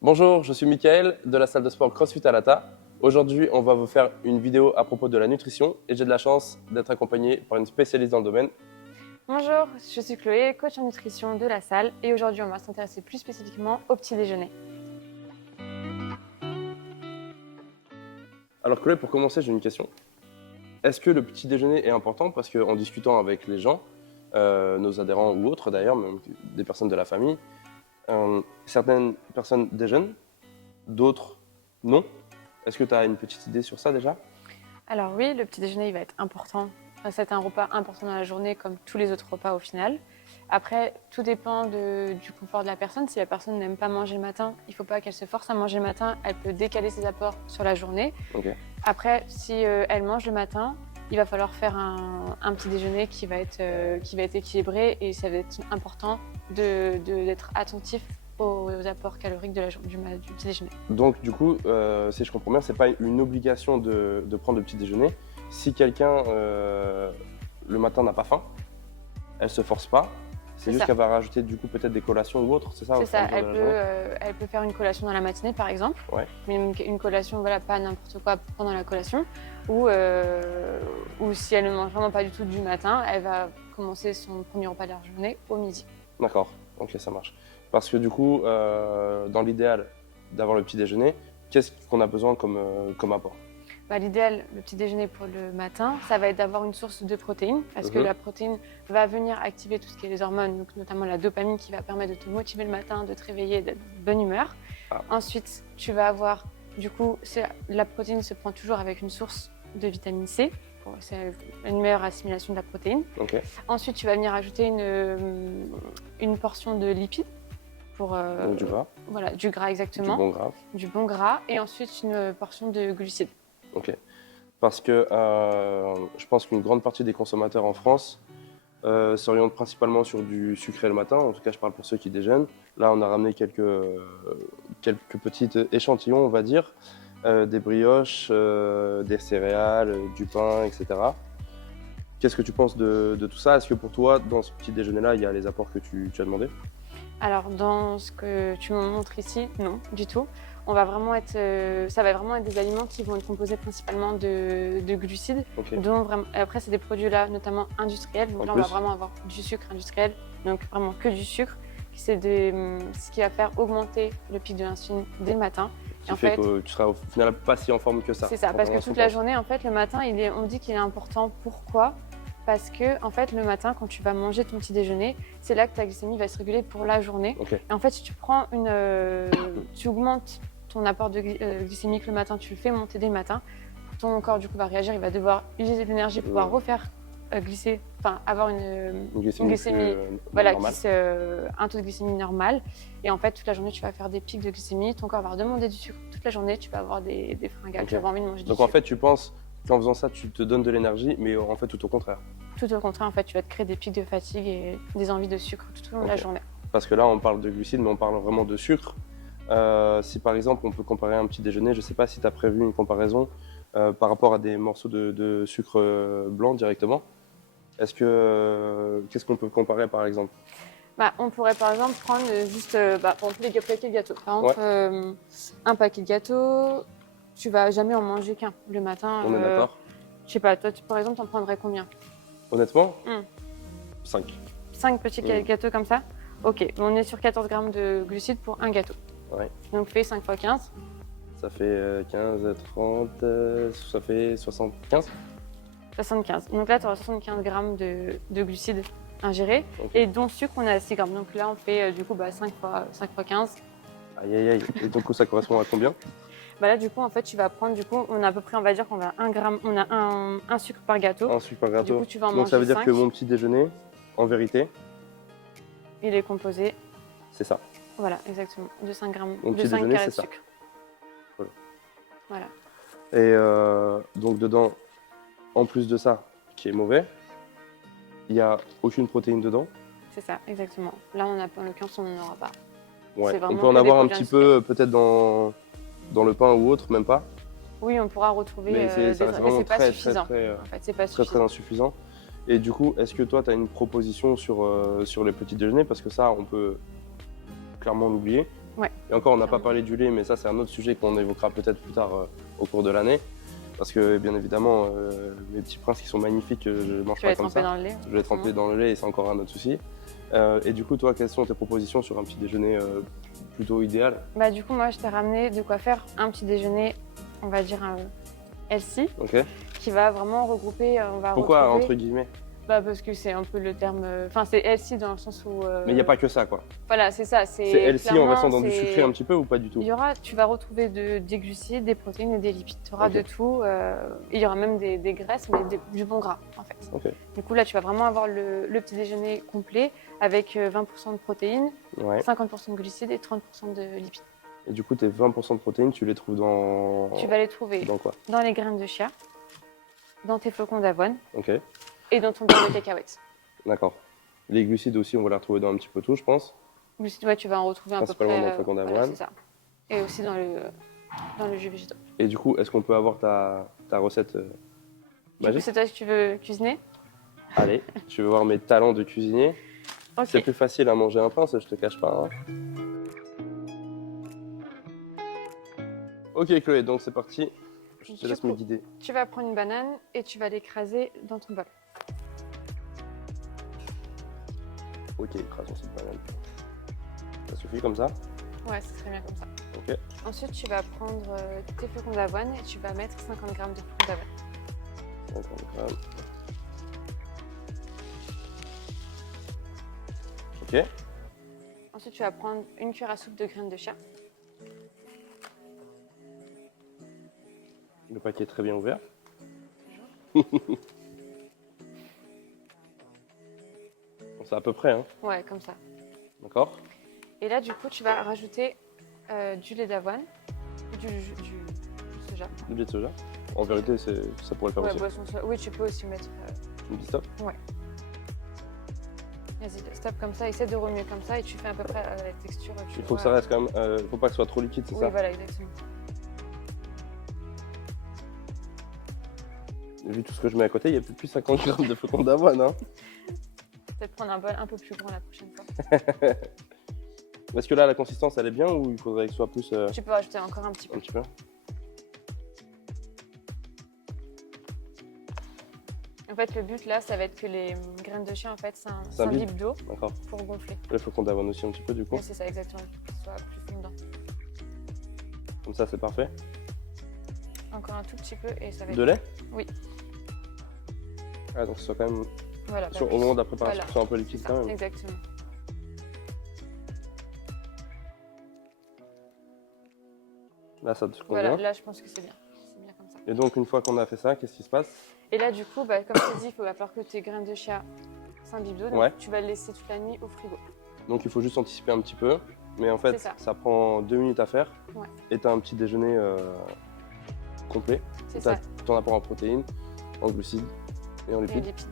Bonjour, je suis Mickaël de la salle de sport CrossFit Alata. Aujourd'hui, on va vous faire une vidéo à propos de la nutrition et j'ai de la chance d'être accompagné par une spécialiste dans le domaine. Bonjour, je suis Chloé, coach en nutrition de la salle et aujourd'hui on va s'intéresser plus spécifiquement au petit déjeuner. Alors Chloé, pour commencer, j'ai une question. Est-ce que le petit déjeuner est important? Parce qu'en discutant avec les gens, nos adhérents ou autres d'ailleurs, même des personnes de la famille, certaines personnes déjeunent, d'autres non. Est-ce que tu as une petite idée sur ça déjà? Alors oui, le petit déjeuner il va être important. C'est un repas important dans la journée comme tous les autres repas au final. Après, tout dépend du confort de la personne. Si la personne n'aime pas manger le matin, il ne faut pas qu'elle se force à manger le matin. Elle peut décaler ses apports sur la journée. Ok. Après, si elle mange le matin, il va falloir faire un petit déjeuner qui va être équilibré et ça va être important d'être attentif aux apports caloriques du petit déjeuner. Donc du coup, si je comprends bien, c'est pas une obligation de prendre le petit déjeuner. Si quelqu'un le matin n'a pas faim, elle se force pas. C'est juste ça. qu'elle va rajouter du coup peut-être des collations ou autres, c'est ça? C'est au fur et à ça, mesure de la journée elle peut faire une collation dans la matinée par exemple, Ouais. mais une collation, voilà, pas n'importe quoi pendant la collation, ou si elle ne mange vraiment pas du tout du matin, elle va commencer son premier repas de la journée au midi. D'accord, ok, ça marche. Parce que du coup, dans l'idéal d'avoir le petit déjeuner, qu'est-ce qu'on a besoin comme apport? L'idéal, le petit déjeuner pour le matin, ça va être d'avoir une source de protéines, parce que la protéine va venir activer tout ce qui est les hormones, donc notamment la dopamine qui va permettre de te motiver le matin, de te réveiller, d'être de bonne humeur. Ah. Ensuite, tu vas avoir, du coup, la protéine se prend toujours avec une source de vitamine C, c'est une meilleure assimilation de la protéine. Ok. Ensuite, tu vas venir ajouter une portion de lipides. Donc du gras. Voilà, du gras exactement. Du bon gras. Du bon gras et ensuite une portion de glucides. Ok. Parce que je pense qu'une grande partie des consommateurs en France s'orientent principalement sur du sucré le matin. En tout cas, je parle pour ceux qui déjeunent. Là, on a ramené quelques petits échantillons, on va dire. Des brioches, des céréales, du pain, etc. Qu'est-ce que tu penses de tout ça? Est-ce que pour toi, dans ce petit déjeuner-là, il y a les apports que tu as demandé? Alors, dans ce que tu me montres ici, non, du tout. Ça va vraiment être des aliments qui vont être composés principalement de glucides. Ok. Après, c'est des produits là, notamment industriels. Donc là, on va vraiment avoir du sucre industriel, donc vraiment que du sucre. C'est ce qui va faire augmenter le pic de l'insuline dès le matin. Ce qui fait que tu seras au final pas si en forme que ça. C'est ça, parce que toute la journée, en fait, le matin, on dit qu'il est important. Pourquoi? Parce que, en fait, le matin, quand tu vas manger ton petit déjeuner, c'est là que ta glycémie va se réguler pour la journée. Okay. Et en fait, si tu prends tu augmentes ton apport de glycémique le matin, tu le fais monter dès le matin, ton corps, du coup, va réagir, il va devoir utiliser de l'énergie pour pouvoir refaire glisser, enfin, avoir une glycémie voilà, un taux de glycémie normal. Et en fait, toute la journée, tu vas faire des pics de glycémie, ton corps va redemander du sucre. Toute la journée, tu vas avoir des fringales, tu vas avoir envie de manger du sucre. Donc en fait, tu penses qu'en faisant ça, tu te donnes de l'énergie, mais en fait, tout au contraire. Tout au contraire, en fait, tu vas te créer des pics de fatigue et des envies de sucre tout au long de la journée. Parce que là, on parle de glucides, mais on parle vraiment de sucre. Si par exemple, on peut comparer un petit déjeuner, je ne sais pas si tu as prévu une comparaison par rapport à des morceaux de sucre blanc directement. Qu'est-ce qu'on peut comparer par exemple? On pourrait par exemple prendre juste pour les paquets de gâteaux. Par exemple, un paquet de gâteaux, tu vas jamais en manger qu'un le matin. On est d'accord? Je sais pas, toi par exemple, t'en prendrais combien? Honnêtement 5. 5 petits gâteaux comme ça? Ok, on est sur 14 grammes de glucides pour un gâteau. Ouais. Donc fais 5 x 15. Ça fait 15, 30, ça fait 75. 75. Donc là, tu auras 75 grammes de glucides ingérés et dont sucre, on a 6 grammes. Donc là, on fait du coup 5 x 15. Aïe aïe aïe. Et donc ça correspond à combien? Là, du coup, en fait, tu vas prendre, on a à peu près, on va dire qu'on a 1 gramme, on a un sucre par gâteau. Un sucre par gâteau. Du coup, tu vas en donc manger ça veut dire 5. que mon petit déjeuner, en vérité, il est composé. C'est ça. Voilà, exactement. De 5 grammes, mon de petit 5 déjeuner, carrés de c'est sucre. Ça. Voilà. Et donc dedans, en plus de ça, qui est mauvais, il n'y a aucune protéine dedans. C'est ça, exactement. Là, en l'occurrence, on n'en aura pas. Ouais. On peut en avoir un petit peu, peut-être dans le pain ou autre, même pas. Oui, on pourra retrouver, mais c'est pas suffisant. En fait, c'est pas très insuffisant. Et du coup, est-ce que toi, tu as une proposition sur les petits déjeuners? Parce que ça, on peut clairement l'oublier. Ouais. Et encore, on n'a pas Clairement. parlé du lait, mais ça, c'est un autre sujet qu'on évoquera peut-être plus tard au cours de l'année. Parce que, bien évidemment, mes petits princes qui sont magnifiques, je ne mange Tu vas pas les comme tremper ça. dans le lait. Je vais tremper dans le lait et c'est encore un autre souci. Et du coup, toi, quelles sont tes propositions sur un petit déjeuner plutôt idéal? Bah, du coup, moi, je t'ai ramené de quoi faire un petit déjeuner, on va dire healthy, Ok. qui va vraiment regrouper. On va Pourquoi, retrouver... entre guillemets? Bah, parce que c'est un peu le terme. Enfin, c'est healthy dans le sens où. Mais il n'y a pas que ça, quoi. Voilà, c'est ça. C'est healthy en clairement, restant dans du c'est- sucré un petit peu ou pas du tout? Tu vas retrouver des glucides, des protéines et des lipides. Tu auras Ok. de tout. Il y aura même des graisses, mais du bon gras, en fait. Ok. Du coup, là, tu vas vraiment avoir le petit déjeuner complet avec 20% de protéines, Ouais. 50% de glucides et 30% de lipides. Et du coup, tes 20% de protéines, tu les trouves dans... Tu vas les trouver Dans quoi? dans les graines de chia, dans tes flocons d'avoine Ok, et dans ton beurre de cacahuète. d'accord. Les glucides aussi, on va les retrouver dans un petit peu tout, je pense. Glucides, ouais, tu vas en retrouver un peu Principalement près. dans le flocon Voilà, d'avoine. c'est ça. Et aussi dans le jus végétal. Et du coup, est-ce qu'on peut avoir ta recette Du coup, magique? c'est toi que tu veux cuisiner? Allez, je vais voir mes talents de cuisinier. Ok. C'est plus facile à manger un pain, ça je te cache pas, hein. Ok Chloé, donc c'est parti. Je te Du laisse coup, me guider. Tu vas prendre une banane et tu vas l'écraser dans ton bol. Ok, écrasons cette banane. Ça suffit comme ça? Ouais, c'est très bien comme ça. Ok. Ensuite, tu vas prendre tes flocons d'avoine et tu vas mettre 50 g de flocons d'avoine. 50 grammes. Ok. Ensuite, tu vas prendre une cuillère à soupe de graines de chia. Le paquet est très bien ouvert. Bon, c'est à peu près, hein. Ouais, comme ça. D'accord. Et là, du coup, tu vas rajouter du lait d'avoine, du soja. Du lait de soja. En vérité, ça pourrait le faire Ouais, aussi. boisson soja. Oui, tu peux aussi mettre. Une petite stop. Vas-y, stop comme ça, essaie de remuer comme ça et tu fais à peu près la texture. Il faut que ça reste quand même. Faut pas que ce soit trop liquide, c'est Oui, ça? voilà, exactement. Vu tout ce que je mets à côté, il y a plus de 50 grammes de flocons d'avoine, hein. Peut-être prendre un bol un peu plus grand la prochaine fois. Est-ce que là, la consistance, elle est bien ou il faudrait que ce soit plus Tu peux rajouter encore un petit peu. un petit peu? En fait, le but là, ça va être que les graines de chia en fait s'imbibent d'eau D'accord. pour gonfler. Le flocon d'avoine aussi un petit peu du coup. Oui, c'est ça, exactement. Pour que ce soit plus fondant. Comme ça, c'est parfait. Encore un tout petit peu et ça va De être. lait? Oui. Ah, donc ce soit quand même. Voilà. Au moment de la préparation, Voilà. que ce soit un peu liquide C'est quand ça, même. exactement. Là, ça te Voilà, convient. là je pense que c'est bien. C'est bien comme ça. Et donc, une fois qu'on a fait ça, qu'est-ce qui se passe? Et là, du coup, bah, comme je t'ai dit, il va falloir que tes graines de chia s'imbibent d'eau. Donc Ouais. tu vas le laisser toute la nuit au frigo. Donc, il faut juste anticiper un petit peu. Mais en fait, C'est ça. ça prend 2 minutes à faire. Ouais. Et tu as un petit déjeuner complet. C'est Tu ça. as ton apport en protéines, en glucides et en Et lipides. lipides.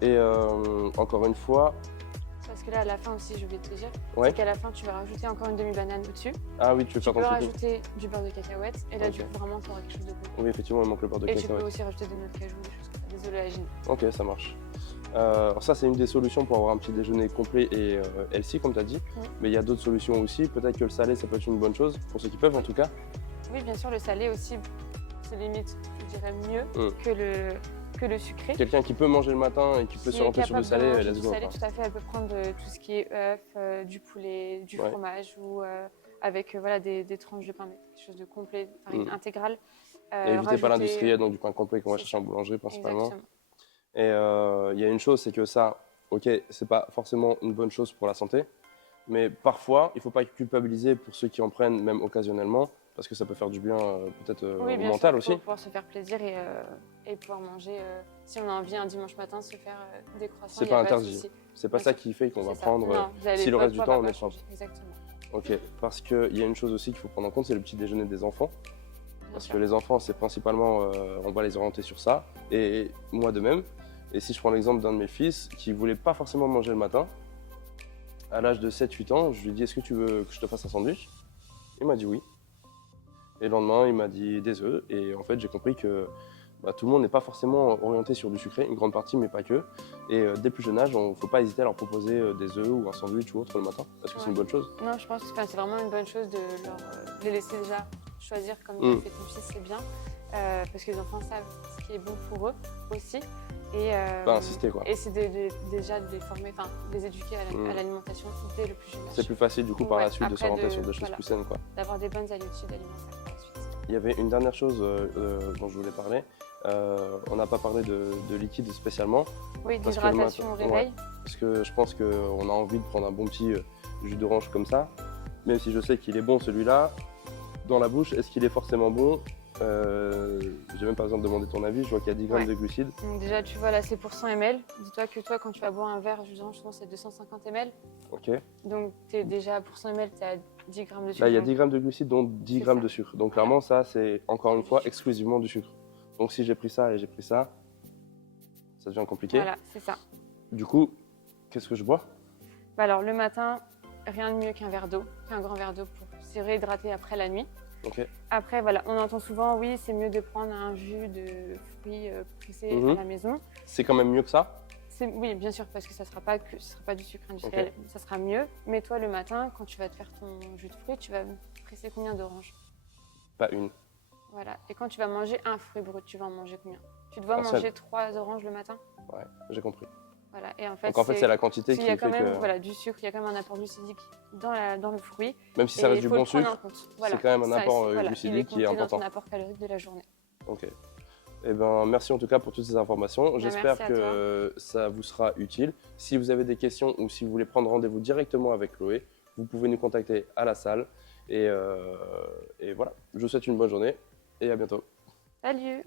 Et encore une fois, Parce que là, à la fin aussi, je vais te dire, ouais. c'est qu'à la fin, tu vas rajouter encore une demi-banane au-dessus. Ah oui, tu veux Tu faire peux ton truc. rajouter du beurre de cacahuète. Et là, Ok. du coup, vraiment, tu auras quelque chose de bon. Oui, effectivement, il manque le beurre de Et tu cacahuète. peux aussi rajouter des noix de cajou, des choses comme ça. Désolée, la gêne. Ok, ça marche. Alors ça, c'est une des solutions pour avoir un petit déjeuner complet et healthy, comme tu as dit. Oui. Mais il y a d'autres solutions aussi. Peut-être que le salé, ça peut être une bonne chose, pour ceux qui peuvent en tout cas. Oui, bien sûr, le salé aussi, c'est limite, je dirais, mieux Mm. que le sucré. Quelqu'un qui peut manger le matin et qui peut Qui se est remplir sur du capable de salé, manger let's du go. salé, quoi. tout à fait. Elle peut prendre tout ce qui est œufs, du poulet, du Ouais. fromage ou avec voilà, des tranches de pain, mais quelque chose de complet, farine Mm. intégrale. Et éviter pas Rajouter- l'industriel, donc du pain complet qu'on va C'est chercher en ça. boulangerie principalement. Exactement. Et il y a une chose, c'est que ça, ok, c'est pas forcément une bonne chose pour la santé, mais parfois, il faut pas culpabiliser pour ceux qui en prennent, même occasionnellement, parce que ça peut faire du bien peut-être Oui, au bien mental sûr, aussi. pour pouvoir se faire plaisir et pouvoir manger. Si on a envie un dimanche matin de se faire des croissants, C'est il y a pas pas de interdit. souci. C'est pas Bien ça sûr. qui fait qu'on va C'est ça. prendre. Non, vous allez- si le votre reste du poids temps va on pas est propre. changer. Exactement. Ok, parce qu'il y a une chose aussi qu'il faut prendre en compte, c'est le petit déjeuner des enfants. Bien Parce sûr. que les enfants, c'est principalement, on va les orienter sur ça, et moi de même. Et si je prends l'exemple d'un de mes fils qui voulait pas forcément manger le matin, à l'âge de 7-8 ans, je lui ai dit, est-ce que tu veux que je te fasse un sandwich? Il m'a dit oui. Et le lendemain, il m'a dit des œufs, et en fait, j'ai compris que tout le monde n'est pas forcément orienté sur du sucré, une grande partie, mais pas que. Et dès le plus jeune âge, il ne faut pas hésiter à leur proposer des œufs ou un sandwich ou autre le matin, parce que c'est une bonne chose. Non, je pense que c'est vraiment une bonne chose de les laisser déjà choisir comme fait ton fils, c'est bien. Parce que les enfants savent ce qui est bon pour eux aussi. Et, Pas insister, quoi. Et c'est déjà de les former, enfin, de les éduquer à l'alimentation dès le plus jeune âge. C'est plus facile, du coup, par la suite, de s'orienter sur des choses plus saines, quoi. D'avoir des bonnes habitudes alimentaires par la suite. Il y avait une dernière chose dont je voulais parler. On n'a pas parlé de liquide spécialement. Oui, d'hydratation au réveil. Ouais, parce que je pense qu'on a envie de prendre un bon petit jus d'orange comme ça. Même si je sais qu'il est bon celui-là, dans la bouche, est-ce qu'il est forcément bon? J'ai même pas besoin de demander ton avis, je vois qu'il y a 10 grammes de glucides. Donc déjà, tu vois là, c'est pour 100 ml. Dis-toi que toi, quand tu vas boire un verre jus d'orange, c'est 250 ml. Ok. Donc déjà, pour 100 ml, tu as 10 grammes de sucre. Là, il y a 10 grammes de glucides, dont 10 grammes de sucre. Donc clairement, ça, c'est encore une fois exclusivement du sucre. Donc si j'ai pris ça et j'ai pris ça, ça devient compliqué. Voilà, c'est ça. Du coup, qu'est-ce que je bois? Alors le matin, rien de mieux qu'un verre d'eau, qu'un grand verre d'eau pour se réhydrater après la nuit. Okay. Après, voilà, on entend souvent, oui, c'est mieux de prendre un jus de fruits pressés à la maison. C'est quand même mieux que ça? Oui, bien sûr, parce que ça sera pas du sucre industriel, ça sera mieux. Mais toi, le matin, quand tu vas te faire ton jus de fruits, tu vas presser combien d'oranges? Pas une. Voilà. Et quand tu vas manger un fruit brut, tu vas en manger combien? Tu dois manger 3 oranges le matin? Ouais, j'ai compris. Voilà. Et en fait, donc en fait, c'est la quantité qui fait quand même, que... Voilà, du sucre, il y a quand même un apport glucidique dans le fruit. Même si ça reste du bon sucre, voilà, c'est quand même un apport glucidique qui est important. Dans ton apport calorique de la journée. Ok. Eh ben, merci en tout cas pour toutes ces informations. J'espère que ça vous sera utile. Si vous avez des questions ou si vous voulez prendre rendez-vous directement avec Chloé, vous pouvez nous contacter à la salle. Et voilà, je vous souhaite une bonne journée et à bientôt. Salut!